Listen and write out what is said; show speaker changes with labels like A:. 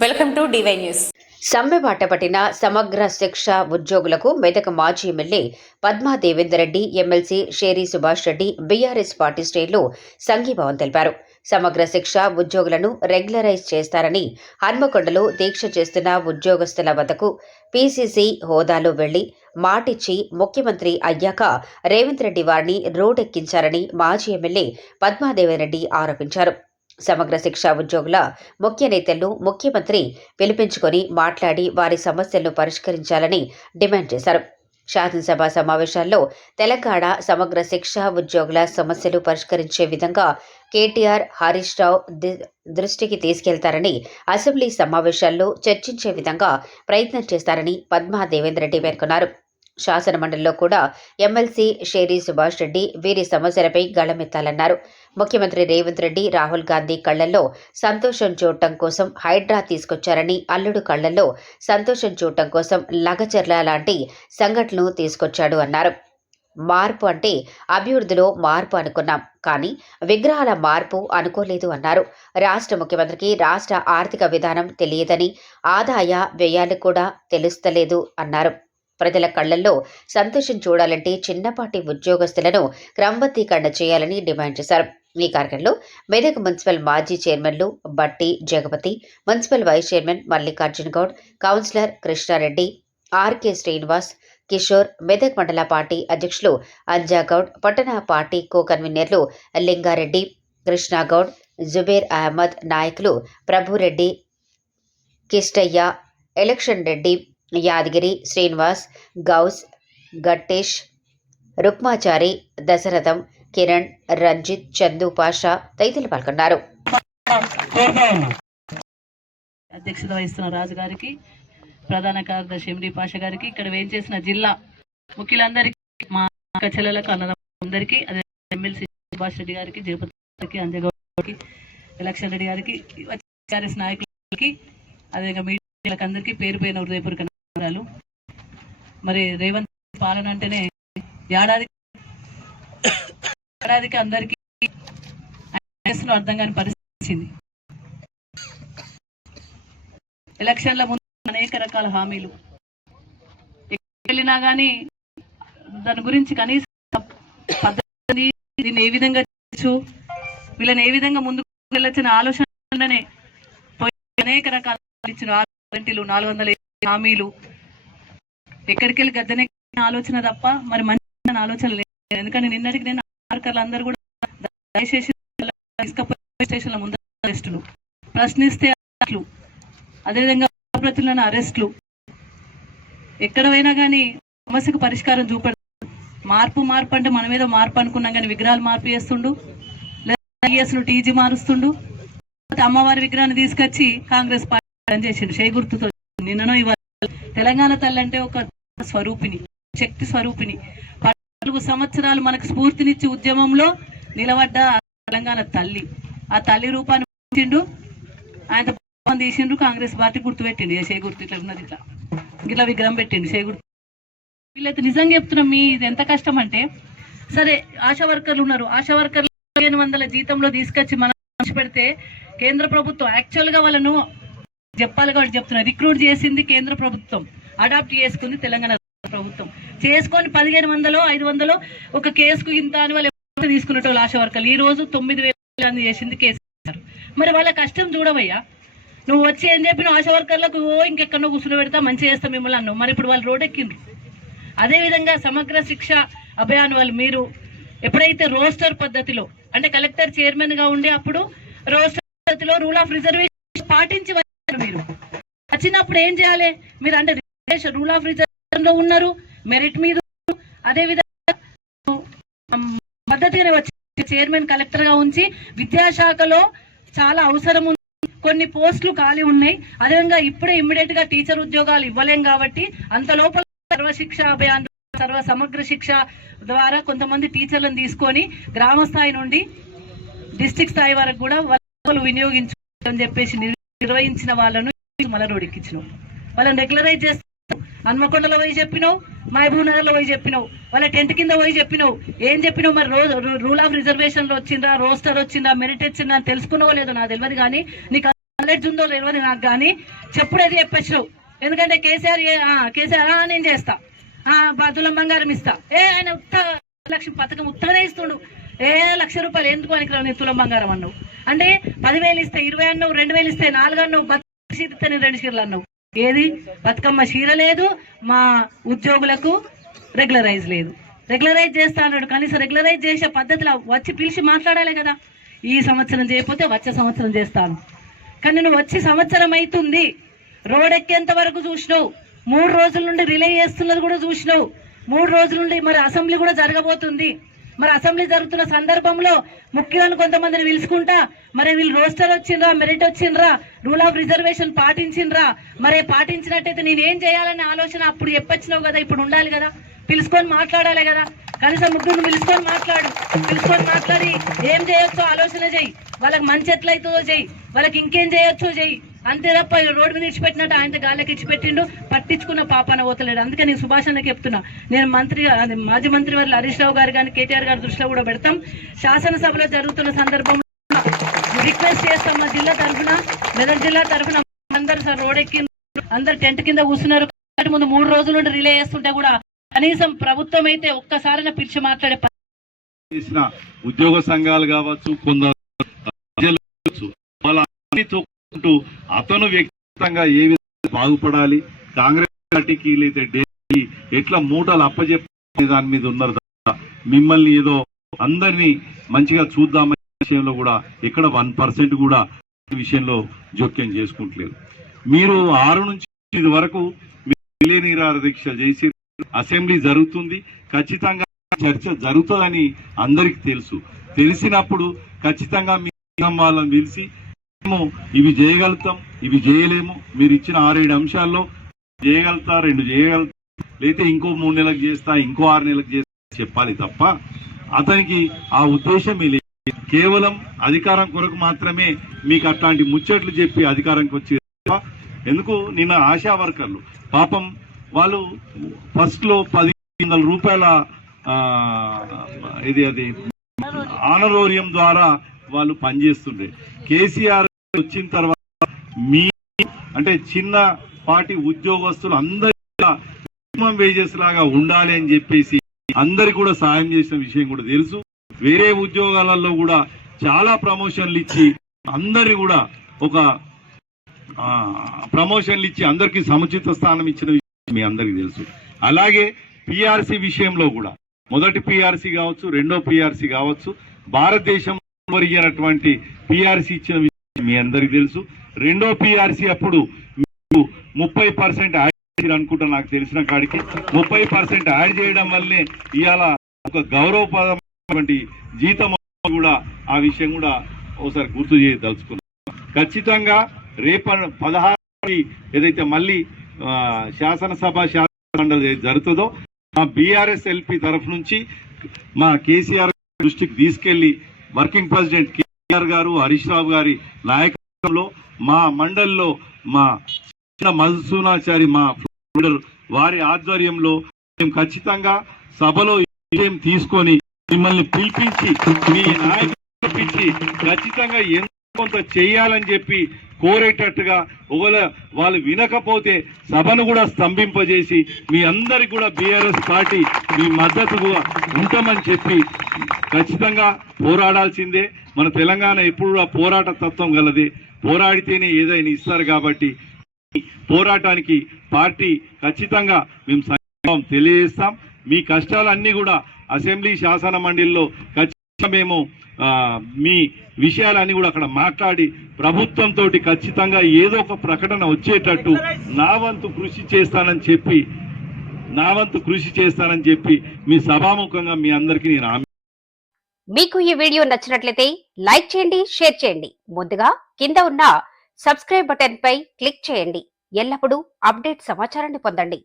A: Welcome to DY news.
B: సమ్మె బాట పట్టిన సమగ్ర శిక్ష ఉద్యోగులకు మెదక్ మాజీ MLA Padma Devender Reddy MLC Sheri Subhash Reddy BRS party శ్రేణులు సంఘీభావం తెలిపారు. సమగ్ర శిక్ష ఉద్యోగులను రెగ్యులరైజ్ చేస్తారని హన్మకొండలో దీక్ష చేస్తున్న ఉద్యోగస్తుల వద్దకు పీసీసీ హోదాలో వెళ్ళి మాటిచ్చి ముఖ్యమంత్రి అయ్యాక రేవంత్ రెడ్డి వారిని రోడ్డెక్కించారని మాజీ ఎమ్మెల్యే పద్మాదేవరెడ్డి ఆరోపించారు. సమగ్ర శిక్షా ఉద్యోగుల ముఖ్య నేతలను ముఖ్యమంత్రి పిలిపించుకొని మాట్లాడి వారి సమస్యలను పరిష్కరించాలని డిమాండ్ చేశారు. శాసనసభ సమావేశాల్లో తెలంగాణ సమగ్ర శిక్షా ఉద్యోగుల సమస్యలు పరిష్కరించే విధంగా కేటీఆర్ హరీష్ రావు దృష్టికి తీసుకెళ్తారని అసెంబ్లీ సమావేశాల్లో చర్చించే విధంగా ప్రయత్నం చేస్తారని పద్మా దేవేందర్ రెడ్డి పేర్కొన్నారు. శాసనమండలిలో కూడా ఎమ్మెల్సీ షేరీ సుభాష్ రెడ్డి వీరి సమస్యలపై గళమెత్తాలన్నారు. ముఖ్యమంత్రి రేవంత్ రెడ్డి రాహుల్ గాంధీ కళ్ళల్లో సంతోషం చూడటం కోసం హైడ్రా తీసుకొచ్చారని అల్లుడు కళ్ళల్లో సంతోషం చూడటం కోసం లగచర్ల లాంటి సంఘటనలు తీసుకొచ్చాడు అన్నారు. మార్పు అంటే అభివృద్ధిలో మార్పు అనుకున్నాం కానీ విగ్రహాల మార్పు అనుకోలేదు అన్నారు. రాష్ట్ర ముఖ్యమంత్రికి రాష్ట్ర ఆర్థిక విధానం తెలియదని ఆదాయ వ్యయాలు కూడా తెలుస్తలేదు అన్నారు. ప్రజల కళ్ళల్లో సంతోషం చూడాలంటే చిన్నపాటి ఉద్యోగస్తులను క్రమబద్ధీకరణ చేయాలని డిమాండ్ చేశారు. ఈ కార్యక్రమంలో మెదక్ మున్సిపల్ మాజీ చైర్మన్లు Bhatti Jagapathi municipal vice chairman Mallikarjun Goud councillor Krishnareddy RK Srinivas Kishore Medak మండల పార్టీ అధ్యక్షులు అంజాగౌడ్ పట్టణ పార్టీ కో కన్వీనర్లు లింగారెడ్డి కృష్ణాగౌడ్ జుబేర్ అహ్మద్ నాయకులు ప్రభురెడ్డి కిష్టయ్య ఎలక్షన్ రెడ్డి యాదగిరి శ్రీనివాస్ గౌస్ గట్టేష్ రుక్మాచారి దశరథం కిరణ్ రంజిత్ చందు పాషా తదితరులు పాల్గొన్నారు.
C: అధ్యక్షత వహిస్తున్న రాజు గారికి ప్రధాన కార్యదర్శి ఎండి పాష గారికి ఇక్కడ వేయించేసిన జిల్లా ముఖ్యులందరికీ మా అక్క చెల్లెలకు అన్నదమ్ములందరికీ అదే ఎమ్మెల్సీ సుభాష్ రెడ్డి గారికి తిరుపతి గారికి అంజగౌడ్ ఎలక్షన్ రెడ్డి గారికి టీఆర్ఎస్ నాయకులకి అదేవిధంగా మీడియాలకు అందరికీ పేరు పేరున హృదయపూర్వక వివరాలు మరి రేవంత్ పాలన అంటేనే ఏడాది ఏడాదికి అందరికీ అర్థం కాని పరిస్థితి. ఎలక్షన్ల ముందు అనేక రకాల హామీలు. ఎక్కడికి వెళ్ళినా కానీ దాని గురించి కనీసం పద్ధతి దీన్ని ఏ విధంగా చేయొచ్చు వీళ్ళని ఏ విధంగా ముందుకు వెళ్ళొచ్చిన ఆలోచననే అనేక రకాల ఇచ్చిన గ్యారెంటీలు నాలుగు వందల హామీలు. ఎక్కడికి వెళ్ళి గద్దనే ఆలోచన తప్ప మరి మంచి ఆలోచన లేదు. ఎందుకంటే నిన్నటికి నేను ఆర్కర్లు అందరూ కూడా దయచేసి స్టేషన్ల ముందు అరెస్టులు. ప్రశ్నిస్తే అరెస్టులు. అదేవిధంగా ప్రతులను అరెస్టులు. ఎక్కడ పోయినా కానీ సమస్యకు పరిష్కారం చూపడదు మార్పు మార్పు అంటే మన మీద మార్పు అనుకున్నాం కానీ విగ్రహాలు మార్పు చేస్తుండు. లేదా టీజీ మారుస్తుండు. అమ్మవారి విగ్రహాన్ని తీసుకొచ్చి కాంగ్రెస్ పార్టీ చేసిండు. చేయి గుర్తుతో నిన్ననో ఇవాళ తెలంగాణ తల్లి అంటే ఒక స్వరూపిణి శక్తి స్వరూపిణి. నాలుగు సంవత్సరాలు మనకు స్ఫూర్తినిచ్చి ఉద్యమంలో నిలబడ్డ తెలంగాణ తల్లి. ఆ తల్లి రూపాన్ని ఆయన తీసిండు తీసిండ్రు కాంగ్రెస్ పార్టీ గుర్తు పెట్టిండు గుర్తు ఇట్లా ఉన్నది ఇట్లా. ఇట్లా విగ్రహం పెట్టిండు చేయి గుర్తు. వీళ్ళైతే నిజంగా చెప్తున్నాం మీ ఇది ఎంత కష్టం అంటే సరే ఆశా వర్కర్లు ఉన్నారు. ఆశా వర్కర్లు పదిహేను వందల జీతంలో తీసుకొచ్చి మనం పెడితే కేంద్ర ప్రభుత్వం యాక్చువల్గా వాళ్ళను చెప్పాలి కాబట్టి చెప్తున్నా. రిక్రూట్ చేసింది కేంద్ర ప్రభుత్వం. అడాప్ట్ చేసుకుంది తెలంగాణ ప్రభుత్వం. చేసుకొని పదిహేను వందలు ఐదు వందలు ఒక కేసుకు ఇంత అని వాళ్ళు తీసుకున్నట్టు ఆశ ఆశా ఈ రోజు తొమ్మిది వేల మంది చేసింది కేసు మరి వాళ్ళ కష్టం చూడవయ్యా. నువ్వు వచ్చి ఏం చెప్పిన ఆశ వర్కర్లకు ఓ ఇంకెక్కడో కూర్చుని పెడతా మంచిగా చేస్తా మిమ్మల్ని అన్నావు. మరి ఇప్పుడు వాళ్ళు రోడ్ అదేవిధంగా సమగ్ర శిక్ష అభియాన్ వాళ్ళు మీరు ఎప్పుడైతే రోస్టర్ పద్ధతిలో అంటే కలెక్టర్ చైర్మన్గా ఉండే అప్పుడు రోస్టర్ పద్ధతిలో రూల్ ఆఫ్ రిజర్వేషన్ పాటించి వచ్చారు మీరు? వచ్చినప్పుడు ఏం చేయాలి? మీరు అంటే రూల్ ఆఫ్ రిజర్వేషన్లో ఉన్నారు మెరిట్ మీద అదే విధంగా ఉమ్, పద్ధతిగానే వచ్చి చైర్మన్ కలెక్టర్గా ఉంచి విద్యాశాఖలో చాలా అవసరం ఉంది. కొన్ని పోస్టులు ఖాళీ ఉన్నాయి. అదేవిధంగా ఇప్పుడే ఇమ్మీడియట్గా టీచర్ ఉద్యోగాలు ఇవ్వలేం కాబట్టి అంత లోపల సర్వశిక్ష అభియాన్ సర్వ సమగ్ర శిక్ష ద్వారా కొంతమంది టీచర్లను తీసుకొని గ్రామ స్థాయి నుండి డిస్టిక్ స్థాయి వరకు కూడా వాళ్ళు వినియోగించుకోని చెప్పేసి నిర్వహించిన వాళ్ళను మళ్ళీ రోడ్డెక్కించినావు వాళ్ళని రెగ్యులరైజ్ చేస్తావు హన్మకొండలో పోయి చెప్పినావు మహబూబ్ నగర్లో పోయి చెప్పినావు వాళ్ళ టెంట్ కింద పోయి చెప్పినావు. ఏం చెప్పినావు మరి? రోజు రూల్ ఆఫ్ రిజర్వేషన్లో వచ్చిందా? రోస్టర్ వచ్చిందా? మెరిట్ వచ్చిందా? అని తెలుసుకున్నావో లేదో నాకు తెలియదు కానీ నీకు నాలెడ్జ్ ఉందో తెలియదు నాకు కానీ చెప్పుడేది చెప్పొచ్చినావు ఎందుకంటే కేసీఆర్ ఆ, కేసీఆర్ ఆ, నేను చేస్తా. ఆ బతులం బంగారం ఇస్తా. ఏ ఆయన ఉత్త లక్ష పథకం ఉత్తగానే ఇస్తుండు. ఏ లక్ష రూపాయలు ఎందుకు అని తులం బంగారం అన్నావు? అంటే పదివేలు ఇస్తే ఇరవై అన్నావు రెండు వేలు ఇస్తే నాలుగు అన్నావు బతుకమ్మ చీర ఇస్తే నేను రెండు చీరలు అన్నావు. ఏది? బతుకమ్మ చీర లేదు మా ఉద్యోగులకు రెగ్యులరైజ్ లేదు. రెగ్యులరైజ్ చేస్తా అన్నాడు. కనీసం రెగ్యులరైజ్ చేసే పద్ధతిలో వచ్చి పిలిచి మాట్లాడాలి కదా. ఈ సంవత్సరం చేయకపోతే వచ్చే సంవత్సరం చేస్తాను. కానీ నువ్వు వచ్చి సంవత్సరం అవుతుంది రోడ్ ఎక్కేంత వరకు చూసినావు. మూడు రోజుల నుండి రిలే చేస్తున్నది కూడా చూసినావు. మూడు రోజుల నుండి మరి అసెంబ్లీ కూడా జరగబోతుంది. మరి అసెంబ్లీ జరుగుతున్న సందర్భంలో ముఖ్యులను కొంతమందిని పిలుచుకుంటా మరి వీళ్ళు రోస్టర్ వచ్చిండ్రా మెరిట్ వచ్చిండ్రా రూల్ ఆఫ్ రిజర్వేషన్ పాటించిండ్రా మరి పాటించినట్టయితే నేనేం చేయాలనే ఆలోచన అప్పుడు చెప్పొచ్చినావు కదా ఇప్పుడు ఉండాలి కదా. పిలుచుకొని మాట్లాడాలి కదా. కనీసం ముగ్గురు పిలుచుకొని మాట్లాడు. పిలుచుకొని మాట్లాడి ఏం చేయొచ్చో ఆలోచన చేయి. వాళ్ళకి మంచి ఎట్లయితుందో చేయి. వాళ్ళకి ఇంకేం చేయొచ్చో చేయి. అంతే తప్ప రోడ్డు మీద ఇచ్చిపెట్టినట్టు ఆయన గాలికి ఇచ్చిపెట్టిండు పట్టించుకున్న పాపన పోతలేడు. అందుకే నేను సుభాష్ అన్నకి చెప్తున్నా. నేను మంత్రి మాజీ మంత్రి వారి హరీష్ రావు గారు కానీ కేటీఆర్ గారి దృష్టిలో కూడా పెడతాం. శాసనసభలో జరుగుతున్న సందర్భంలో రిక్వెస్ట్ చేస్తాం మా జిల్లా తరఫున. మెదక్ జిల్లా తరఫున అందరు సార్ రోడ్ ఎక్కి అందరు టెంట్ కింద కూర్చున్నారు. ముందు మూడు రోజుల నుండి రిలే చేస్తుంటే కూడా కనీసం ప్రభుత్వం అయితే ఒక్కసారైనా పిలిచి మాట్లాడే
A: ఉద్యోగ సంఘాలు కావచ్చు కొందరు అంటూ అతను వ్యక్తిగతంగా ఏ విధంగా బాగుపడాలి కాంగ్రెస్ పార్టీకి లేదా ఢిల్లీ ఎట్లా మూటలు అప్పచెప్పే దాని మీద ఉన్నారు మిమ్మల్ని ఏదో అందరినీ మంచిగా చూద్దామనే విషయంలో కూడా ఇక్కడ వన్ పర్సెంట్ కూడా విషయంలో జోక్యం చేసుకుంటలేదు. మీరు ఆరు నుంచి ఇది వరకు నిరాహార దీక్ష చేసి అసెంబ్లీ జరుగుతుంది. ఖచ్చితంగా చర్చ జరుగుతుందని అందరికి తెలుసు. తెలిసినప్పుడు ఖచ్చితంగా మీ వాళ్ళని పిలిచి మేము ఇవి చేయగలుగుతాం ఇవి చేయలేము. మీరు ఇచ్చిన ఆరేడు అంశాల్లో చేయగలుగుతా రెండు చేయగలుగుతా లేకపోతే ఇంకో మూడు నెలలకు చేస్తా ఇంకో ఆరు నెలలకు చేస్తా చెప్పాలి తప్ప అతనికి ఆ ఉద్దేశమే లేదు. కేవలం అధికారం కొరకు మాత్రమే మీకు అట్లాంటి ముచ్చట్లు చెప్పి అధికారంకి వచ్చి ఎందుకు? నిన్న ఆశా వర్కర్లు. పాపం వాళ్ళు ఫస్ట్లో పది వందల రూపాయల ఇది అది ఆనరోరియం ద్వారా వాళ్ళు పనిచేస్తుండే. కేసీఆర్ వచ్చిన తర్వాత మీ అంటే చిన్న పార్టీ ఉద్యోగస్తులు అందరి మినిమం వేజెస్ లాగా ఉండాలి అని చెప్పేసి అందరికి కూడా సాయం చేసిన విషయం కూడా తెలుసు. వేరే ఉద్యోగాలలో కూడా చాలా ప్రమోషన్లు ఇచ్చి అందరి కూడా ఒక ప్రమోషన్లు ఇచ్చి అందరికి సముచిత స్థానం ఇచ్చిన విషయం మీ అందరికీ తెలుసు. అలాగే పిఆర్సీ విషయంలో కూడా మొదటి పిఆర్సీ కావచ్చు రెండో పిఆర్సీ కావచ్చు భారతదేశం ఒరిగినటువంటి పిఆర్సీ ఇచ్చిన విషయం మీ అందరికీ తెలుసు. రెండో పిఆర్సీ అప్పుడు మీరు ముప్పై పర్సెంట్ యాడ్ అనుకుంటా నాకు తెలిసిన కాడికి. ముప్పై పర్సెంట్ యాడ్ చేయడం వల్లే ఇవాళ ఒక గౌరవప్రదమైనటువంటి జీతం కూడా ఆ విషయం కూడా ఒకసారి గుర్తు చేసి తలుచుకున్నాం ఖచ్చితంగా రేప పదహారు ఏదైతే మళ్ళీ శాసనసభ శాసనమండలి జరుగుతుందో మా బీఆర్ఎస్ ఎల్పీ తరఫు నుంచి మా కేసీఆర్ దృష్టికి తీసుకెళ్ళి వర్కింగ్ ప్రెసిడెంట్ కేఆర్ గారు హరీష్ రావు గారి నాయకత్వంలో మా మండలిలో మా చిన్న మధుసూనాచారి మా వారి ఆధ్వర్యంలో మేము ఖచ్చితంగా సభలో విషయం తీసుకొని మిమ్మల్ని పిలిపించి మీ నాయకులు పిలిపించి ఖచ్చితంగా ఎంత కొంత చేయాలని చెప్పి కోరేటట్టుగా ఒకవేళ వాళ్ళు వినకపోతే సభను కూడా స్తంభింపజేసి మీ అందరికి కూడా బీఆర్ఎస్ పార్టీ మీ మద్దతుగా ఉంటామని చెప్పి ఖచ్చితంగా పోరాడాల్సిందే. మన తెలంగాణ ఎప్పుడు కూడా పోరాట తత్వం గలది. పోరాడితేనే ఏదైనా ఇస్తారు కాబట్టి పోరాటానికి పార్టీ ఖచ్చితంగా మేము తెలియజేస్తాం. మీ కష్టాలన్నీ కూడా అసెంబ్లీ శాసన మండలిలో మేము మీ విషయాలన్నీ కూడా అక్కడ మాట్లాడి ప్రభుత్వంతో ఖచ్చితంగా ఏదో ఒక ప్రకటన వచ్చేటట్టు నా వంతు కృషి చేస్తానని చెప్పి నా వంతు కృషి చేస్తానని చెప్పి మీ సభాముఖంగా మీ అందరికీ నేను
B: మీకు ఈ వీడియో నచ్చినట్లయితే లైక్ చేయండి షేర్ చేయండి. ముందుగా కింద ఉన్న సబ్స్క్రైబ్ బటన్ పై క్లిక్ చేయండి. ఎల్లప్పుడూ అప్డేట్ సమాచారాన్ని పొందండి.